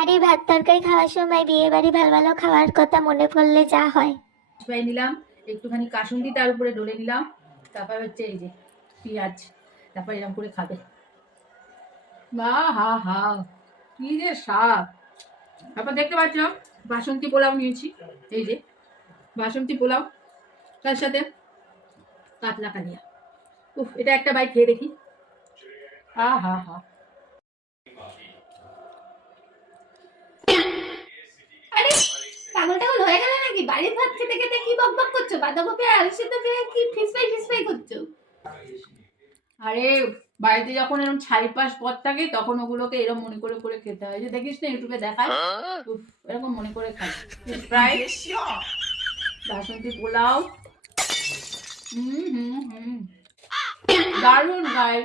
বাড়ির ভাত তরকারি খাওয়ার সময় বিয়ে বাড়ি ভালো ভালো খাওয়ার কথা মনে পড়লে যা হয়। সবাই নিলাম একটুখানি কাসুন্দি, তার উপরে ডলে নিলাম, তারপর হচ্ছে এই যে পেঁয়াজ, তারপর এরকম করে খাবে। বা হা হা, কি যে স্বাদ। তারপর দেখতে পাচ্ছ বাসন্তী পোলাও নিয়েছি, এই যে বাসন্তী পোলাও, তার সাথে কাতলা কালিয়া। উফ, এটা একটা বাইট খেয়ে দেখি। হা হা হা। আরে পাগল টাগল হয়ে গেল নাকি? বাড়ির ভাত খেতে খেতে কি বকবক করছো? বাঁধাকপি আর আলু সেদ্ধ খেয়ে কি ফিসফাই করছো? আরে বাড়িতে যখন এরকম ছাইপাশ পথ থাকে তখন ওগুলোকে এরকম মনে করে করে খেতে হয়। যে দেখিস না ইউটিউবে দেখায়, উফ, এরকম মনে করে খাই। ফ্রাই বাসন্তী পোলাও, হুম হুম হুম, দারুণ গায়ে।